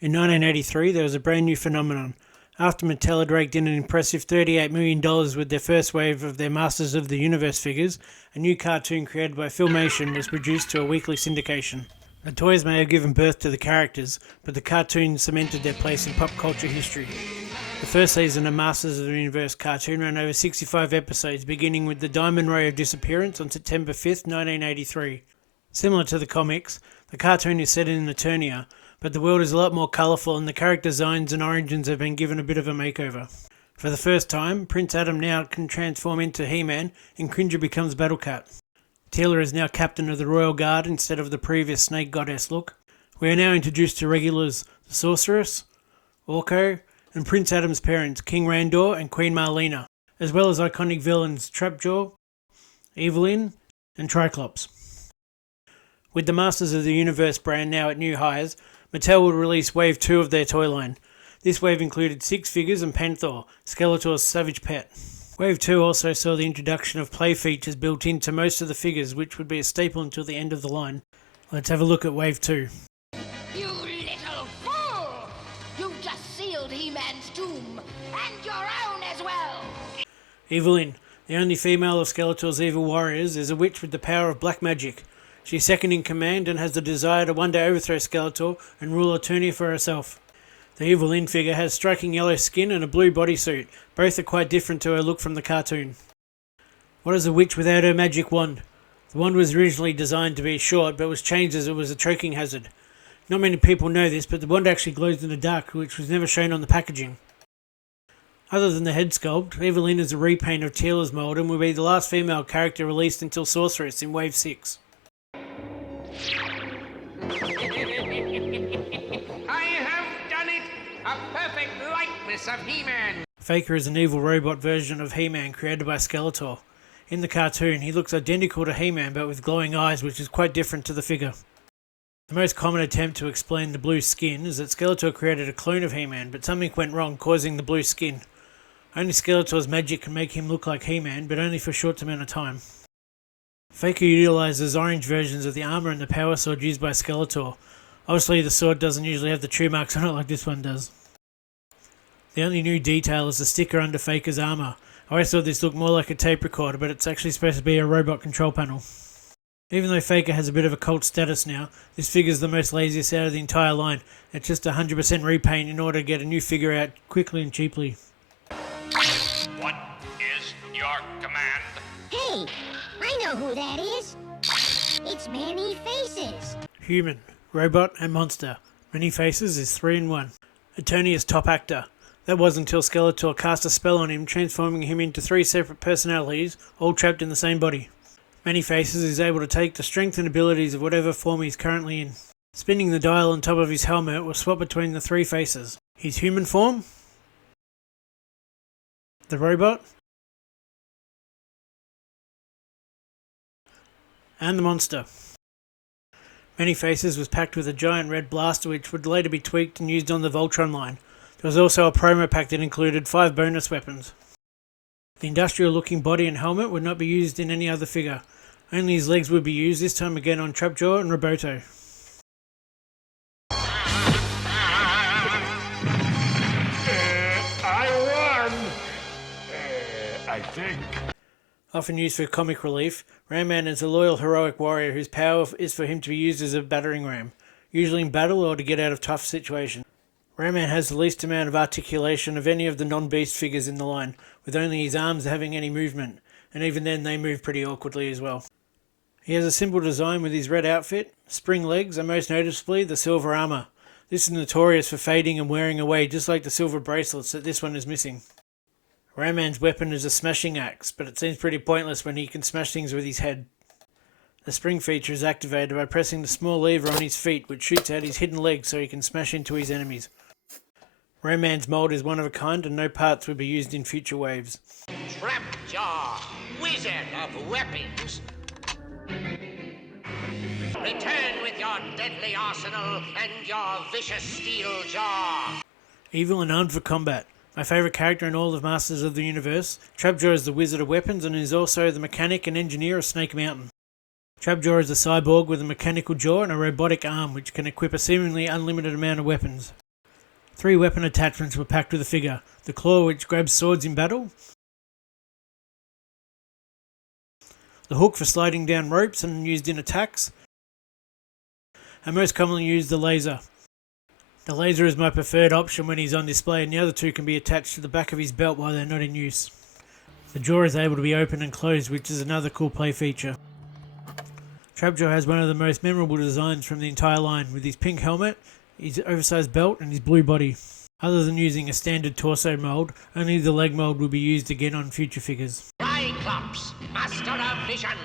In 1983, there was a brand new phenomenon. After Mattel had raked in an impressive $38 million with their first wave of their Masters of the Universe figures, a new cartoon created by Filmation was produced to a weekly syndication. The toys may have given birth to the characters, but the cartoon cemented their place in pop culture history. The first season of Masters of the Universe cartoon ran over 65 episodes, beginning with the Diamond Ray of Disappearance on September 5th, 1983. Similar to the comics, the cartoon is set in Eternia, but the world is a lot more colourful and the character designs and origins have been given a bit of a makeover. For the first time, Prince Adam now can transform into He-Man and Cringer becomes Battlecat. Teela is now captain of the Royal Guard instead of the previous Snake Goddess look. We are now introduced to regulars the Sorceress, Orko, and Prince Adam's parents, King Randor and Queen Marlena, as well as iconic villains Trapjaw, Evil-Lyn, and Tri-Klops. With the Masters of the Universe brand now at new highs, Mattel will release Wave 2 of their toy line. This wave included 6 figures and Panthor, Skeletor's savage pet. Wave 2 also saw the introduction of play features built into most of the figures, which would be a staple until the end of the line. Let's have a look at Wave 2. You little fool! You just sealed He-Man's doom, and your own as well! Evil-Lyn, the only female of Skeletor's evil warriors, is a witch with the power of black magic. She's second in command and has the desire to one day overthrow Skeletor and rule Eternia for herself. The Evil-Lyn figure has striking yellow skin and a blue bodysuit. Both are quite different to her look from the cartoon. What is a witch without her magic wand? The wand was originally designed to be short but was changed as it was a choking hazard. Not many people know this, but the wand actually glows in the dark, which was never shown on the packaging. Other than the head sculpt, Evil-Lyn is a repaint of Teela's mould and will be the last female character released until Sorceress in Wave 6. I have done it! A perfect likeness of He-Man! Faker is an evil robot version of He-Man created by Skeletor. In the cartoon, he looks identical to He-Man but with glowing eyes, which is quite different to the figure. The most common attempt to explain the blue skin is that Skeletor created a clone of He-Man, but something went wrong causing the blue skin. Only Skeletor's magic can make him look like He-Man, but only for a short amount of time. Faker utilises orange versions of the armour and the power sword used by Skeletor. Obviously the sword doesn't usually have the true marks on it like this one does. The only new detail is the sticker under Faker's armour. I always thought this looked more like a tape recorder, but it's actually supposed to be a robot control panel. Even though Faker has a bit of a cult status now, this figure is the most laziest out of the entire line. It's just 100% repaint in order to get a new figure out quickly and cheaply. What is your command? Hey, I know who that is. It's Many Faces. Human, robot and monster. Many Faces is 3 in 1. Eternia's top actor. That was until Skeletor cast a spell on him, transforming him into 3 separate personalities, all trapped in the same body. Many Faces is able to take the strength and abilities of whatever form he's currently in. Spinning the dial on top of his helmet will swap between the 3 faces. His human form, the robot, and the monster. Many Faces was packed with a giant red blaster which would later be tweaked and used on the Voltron line. There was also a promo pack that included 5 bonus weapons. The industrial looking body and helmet would not be used in any other figure. Only his legs would be used, this time again on Trapjaw and Roboto. I won! I think. Often used for comic relief, Ram Man is a loyal heroic warrior whose power is for him to be used as a battering ram, usually in battle or to get out of tough situations. Ram Man has the least amount of articulation of any of the non-beast figures in the line, with only his arms having any movement, and even then they move pretty awkwardly as well. He has a simple design with his red outfit, spring legs, and most noticeably the silver armour. This is notorious for fading and wearing away, just like the silver bracelets that this one is missing. Ram Man's weapon is a smashing axe, but it seems pretty pointless when he can smash things with his head. The spring feature is activated by pressing the small lever on his feet, which shoots out his hidden legs so he can smash into his enemies. Ram Man's mould is one of a kind and no parts would be used in future waves. Trapjaw, wizard of weapons. Return with your deadly arsenal and your vicious steel jaw. Evil and armed for combat. My favourite character in all of Masters of the Universe, Trapjaw is the wizard of weapons and is also the mechanic and engineer of Snake Mountain. Trapjaw is a cyborg with a mechanical jaw and a robotic arm which can equip a seemingly unlimited amount of weapons. 3 weapon attachments were packed with the figure: the claw, which grabs swords in battle, the hook for sliding down ropes and used in attacks, and most commonly used the laser. The laser is my preferred option when he's on display, and the other 2 can be attached to the back of his belt while they're not in use. The jaw is able to be opened and closed, which is another cool play feature. Trapjaw has one of the most memorable designs from the entire line, with his pink helmet, his oversized belt and his blue body. Other than using a standard torso mould, only the leg mould will be used again on future figures. Tri-Klops, master of vision.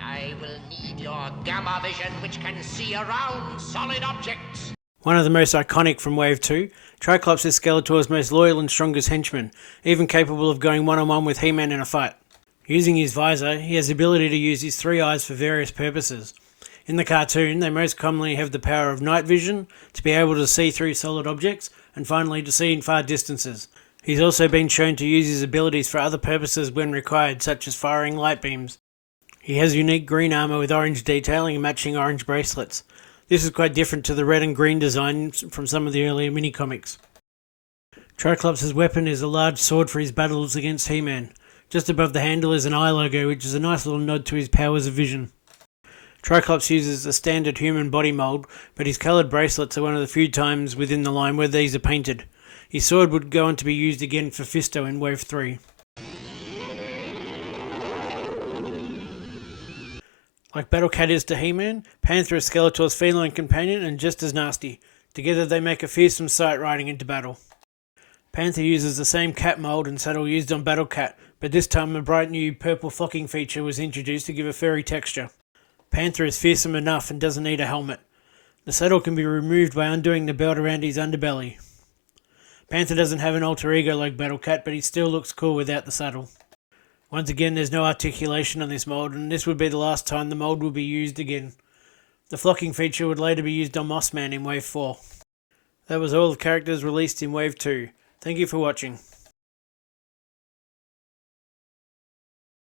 I will need your gamma vision, which can see around solid objects. One of the most iconic from Wave 2, Tri-Klops is Skeletor's most loyal and strongest henchman, even capable of going one-on-one with He-Man in a fight. Using his visor, he has the ability to use his 3 eyes for various purposes. In the cartoon, they most commonly have the power of night vision, to be able to see through solid objects, and finally to see in far distances. He's also been shown to use his abilities for other purposes when required, such as firing light beams. He has unique green armour with orange detailing and matching orange bracelets. This is quite different to the red and green designs from some of the earlier mini-comics. Tri-Klops' weapon is a large sword for his battles against He-Man. Just above the handle is an eye logo, which is a nice little nod to his powers of vision. Tri-Klops uses a standard human body mould, but his coloured bracelets are one of the few times within the line where these are painted. His sword would go on to be used again for Fisto in Wave 3. Like Battle Cat is to He-Man, Panthor is Skeletor's feline companion and just as nasty. Together they make a fearsome sight riding into battle. Panthor uses the same cat mould and saddle used on Battle Cat, but this time a bright new purple flocking feature was introduced to give a furry texture. Panthor is fearsome enough and doesn't need a helmet. The saddle can be removed by undoing the belt around his underbelly. Panthor doesn't have an alter ego like Battle Cat, but he still looks cool without the saddle. Once again, there's no articulation on this mould, and this would be the last time the mould will be used again. The flocking feature would later be used on Mossman in Wave 4. That was all the characters released in Wave 2. Thank you for watching.